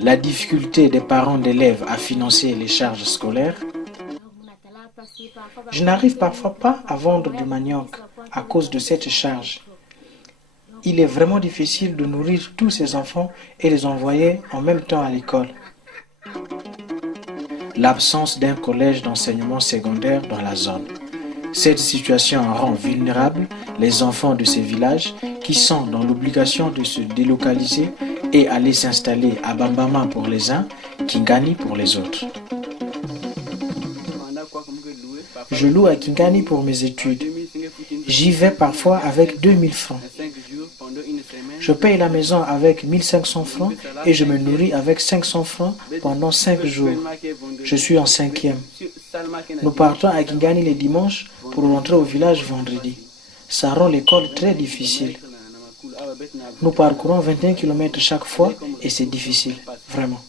La difficulté des parents d'élèves à financer les charges scolaires. Je n'arrive parfois pas à vendre du manioc à cause de cette charge. Il est vraiment difficile de nourrir tous ces enfants et les envoyer en même temps à l'école. L'absence d'un collège d'enseignement secondaire dans la zone. Cette situation rend vulnérables les enfants de ces villages qui sont dans l'obligation de se délocaliser et aller s'installer à Bambama pour les uns, Kingani pour les autres. Je loue à Kingani pour mes études. J'y vais parfois avec 2000 francs. Je paye la maison avec 1500 francs et je me nourris avec 500 francs pendant 5 jours. Je suis en 5e. Nous partons à Kingani les dimanches pour rentrer au village vendredi. Ça rend l'école très difficile. Nous parcourons 21 km chaque fois et c'est difficile, vraiment.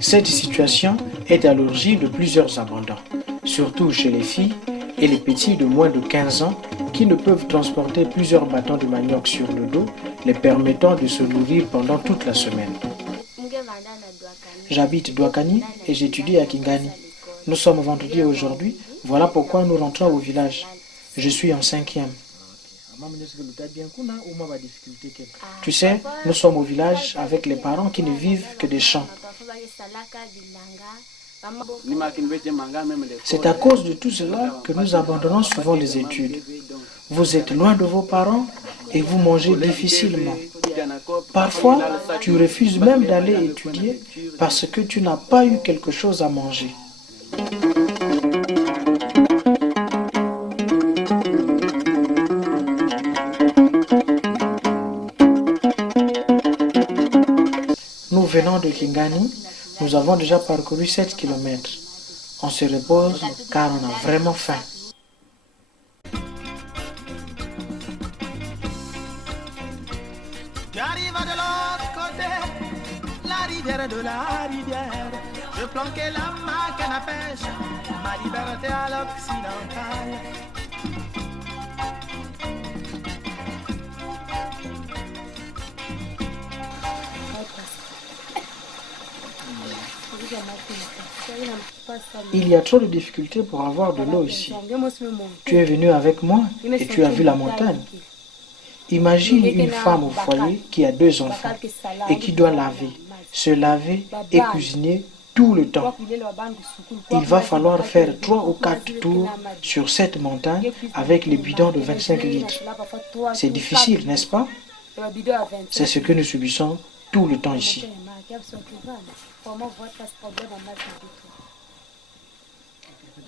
Cette situation est à l'origine de plusieurs abandons, surtout chez les filles et les petits de moins de 15 ans qui ne peuvent transporter plusieurs bâtons de manioc sur le dos, les permettant de se nourrir pendant toute la semaine. J'habite Douakani et j'étudie à Kingani. Nous sommes vendredi aujourd'hui, voilà pourquoi nous rentrons au village. Je suis en 5e. Tu sais, nous sommes au village avec les parents qui ne vivent que des champs. C'est à cause de tout cela que nous abandonnons souvent les études. Vous êtes loin de vos parents et vous mangez difficilement. Parfois, tu refuses même d'aller étudier parce que tu n'as pas eu quelque chose à manger. Nous venons de Kingani, nous avons déjà parcouru 7 km. On se repose car on a vraiment faim. J'arrive de l'autre côté, la rivière de la rivière. Je planquais ma canne à pêche, ma liberté à l'occidental. Il y a trop de difficultés pour avoir de l'eau ici. Tu es venu avec moi et tu as vu la montagne. Imagine une femme au foyer qui a 2 enfants et qui doit laver, se laver et cuisiner tout le temps. Il va falloir faire 3 ou 4 tours sur cette montagne avec les bidons de 25 litres. C'est difficile, n'est-ce pas? C'est ce que nous subissons tout le temps ici.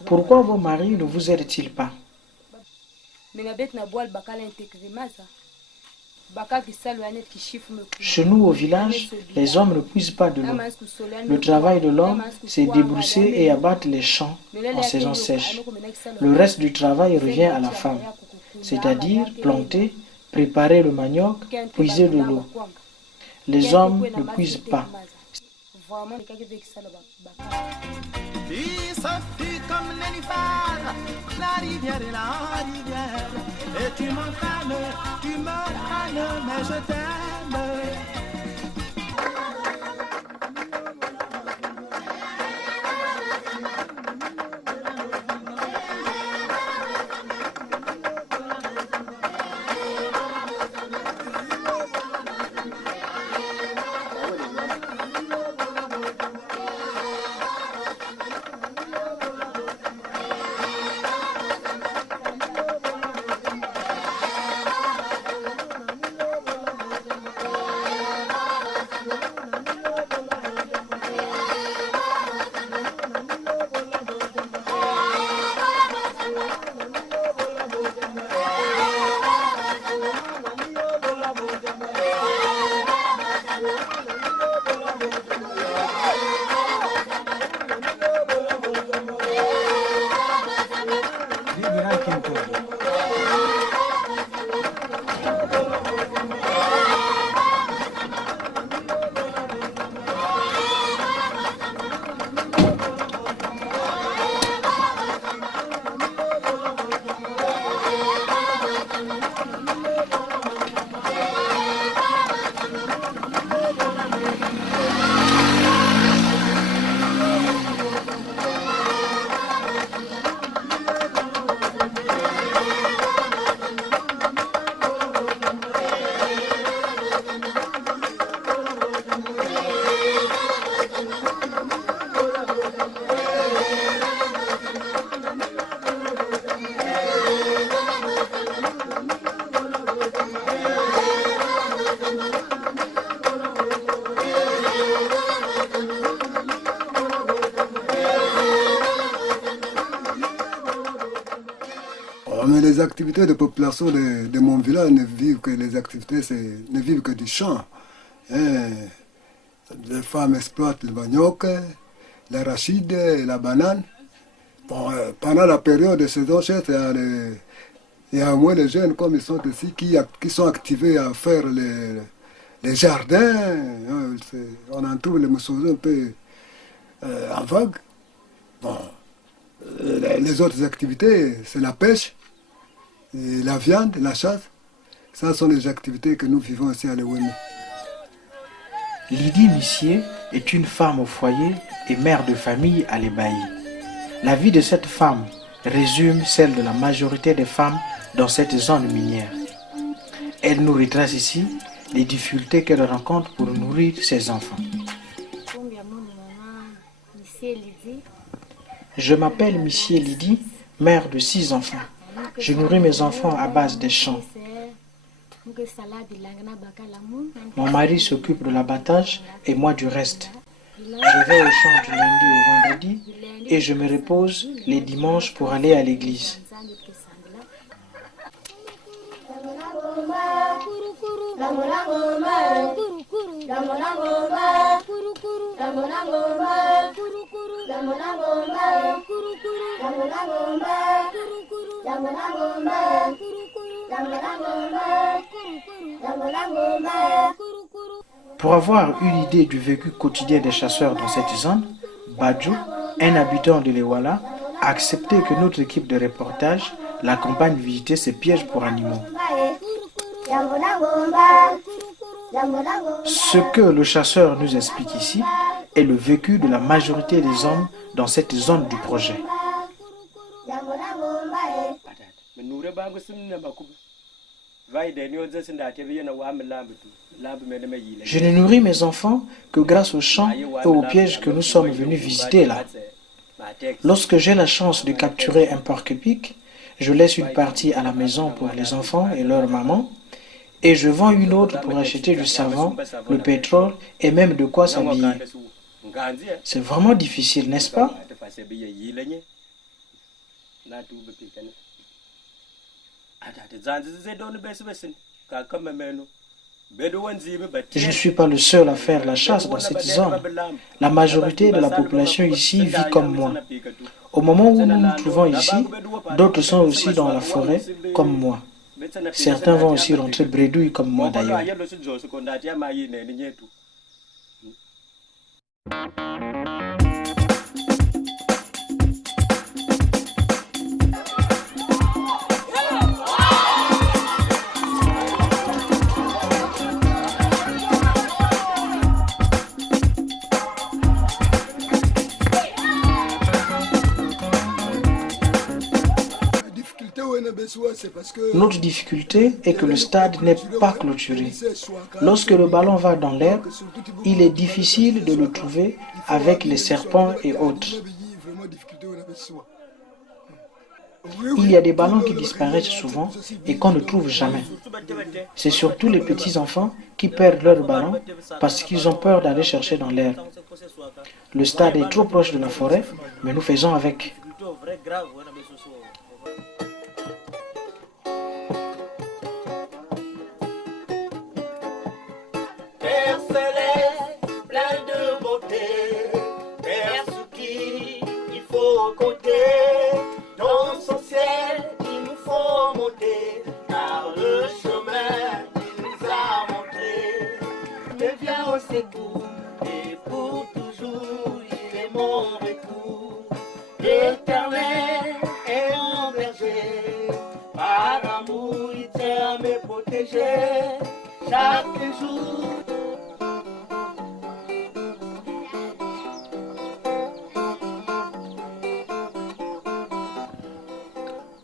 Pourquoi vos maris ne vous aident-ils pas? Chez nous au village, les hommes ne puisent pas de l'eau. Le travail de l'homme, c'est débrousser et abattre les champs en saison sèche. Le reste du travail revient à la femme, c'est-à-dire planter, préparer le manioc, puiser de l'eau. Les hommes ne puisent pas. Tu s'enfuis comme Nénuphar, la rivière et la rivière. Et tu m'entraînes, tu me traînes, mais je t'aime. les activités de population de mon village ne vivent que les activités, ne vivent que du champ. Hein. Les femmes exploitent le manioc, l'arachide et la banane. Bon, pendant la période de saison chère, il y a moins de jeunes comme ils sont ici qui sont activés à faire les jardins. Hein. On en trouve les mousseaux un peu en vague. Bon, les autres activités, c'est la pêche, et la viande, la chasse. Ça sont les activités que nous vivons ici à Lewemi. Lydie Missier est une femme au foyer et mère de famille à l'Ébaï. La vie de cette femme résume celle de la majorité des femmes dans cette zone minière. Elle nous retrace ici les difficultés qu'elle rencontre pour nourrir ses enfants. Je m'appelle Missier Lydie, mère de 6 enfants. Je nourris mes enfants à base des champs. Mon mari s'occupe de l'abattage et moi du reste. Je vais au champ du lundi au vendredi et je me repose les dimanches pour aller à l'église. Pour avoir une idée du vécu quotidien des chasseurs dans cette zone, Badjo, un habitant de l'Ewala, a accepté que notre équipe de reportage l'accompagne visiter ces pièges pour animaux. Ce que le chasseur nous explique ici est le vécu de la majorité des hommes dans cette zone du projet. Je ne nourris mes enfants que grâce aux champs et aux pièges que nous sommes venus visiter là. Lorsque j'ai la chance de capturer un porc-épic, je laisse une partie à la maison pour les enfants et leur maman, et je vends une autre pour acheter du savon, le pétrole et même de quoi s'habiller. C'est vraiment difficile, n'est-ce pas? Je ne suis pas le seul à faire la chasse dans cette zone. La majorité de la population ici vit comme moi. Au moment où nous nous trouvons ici, d'autres sont aussi dans la forêt comme moi. Certains vont aussi rentrer bredouilles comme moi d'ailleurs. Notre difficulté est que le stade n'est pas clôturé. Lorsque le ballon va dans l'air, il est difficile de le trouver avec les serpents et autres. Il y a des ballons qui disparaissent souvent et qu'on ne trouve jamais. C'est surtout les petits-enfants qui perdent leur ballon parce qu'ils ont peur d'aller chercher dans l'air. Le stade est trop proche de la forêt, mais nous faisons avec. Dans son ciel, il nous faut monter, car le chemin qu'il nous a montré devient au secours, et pour toujours, il est mon recours. L'Éternel est mon berger, par amour, il tient à me protéger chaque jour.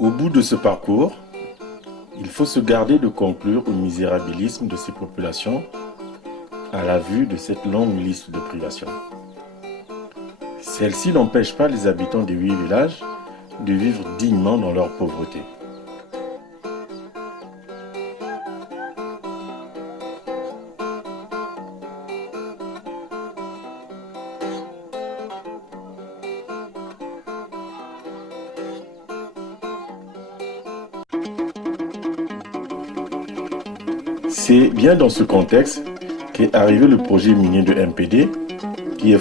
Au bout de ce parcours, il faut se garder de conclure au misérabilisme de ces populations à la vue de cette longue liste de privations. Celles-ci n'empêchent pas les habitants des 8 villages de vivre dignement dans leur pauvreté. c'est bien dans ce contexte qu'est arrivé le projet minier de MPD, qui est